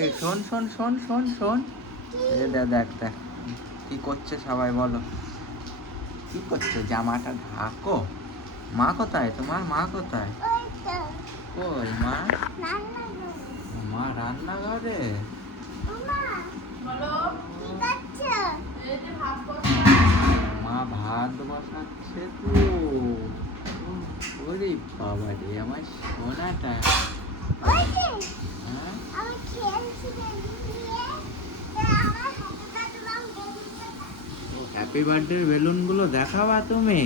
এই শোন শোন শোন শোন শোন, এই দেখ দেখ দেখ কি করছে সবাই বলো, কি করছো? জামাটা ঢাকো। মা কোথায় তোমার? মা কোথায়? কই মা? মা রান্নাঘরে। মা ভাত বসাচ্ছে তো। ওরে বাবা রে আমার সোনাটা। হ্যাঁ হ্যাপি বার্থডে বেলুন গুলো দেখাবা তুমি?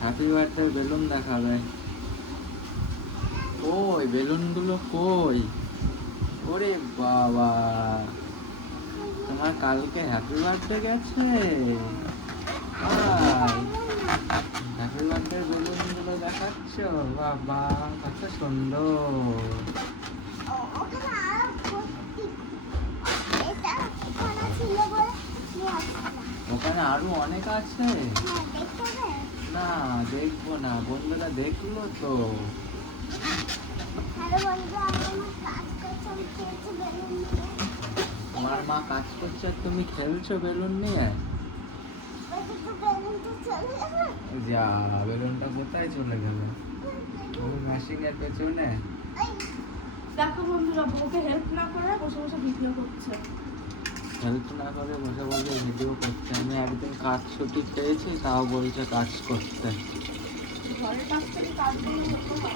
হ্যাপি বার্থডে বেলুন দেখাবে। কই বেলুন গুলো কই? ওরে বাবা, তোমার কালকে হ্যাপি বার্থডে গেছে? হ্যাপি বার্থডে বেলুন গুলো দেখাচ্ছ? বাবা কত সুন্দর। ওখানে আরো অনেক আছে। না দেখবো না, বন্ধুরা দেখলো তো। তোমার মা কাজ করছে আর তুমি খেলছো বেলুন নিয়ে? যা, বেলুনটা কোথায় চলে গেল? ওই মেশিনের পেছনে। দেখো বন্ধুরা, ওকে হেল্প না করে বসে বসে ভিডিও করছে। হেল্প না করে বসে বসে ভিডিও করছে। আমি একদিন কাজ ছুটি পেয়েছি তাও বলছে কাজ করতে। ঘরের কাজ থেকে কাজগুলো হতো না।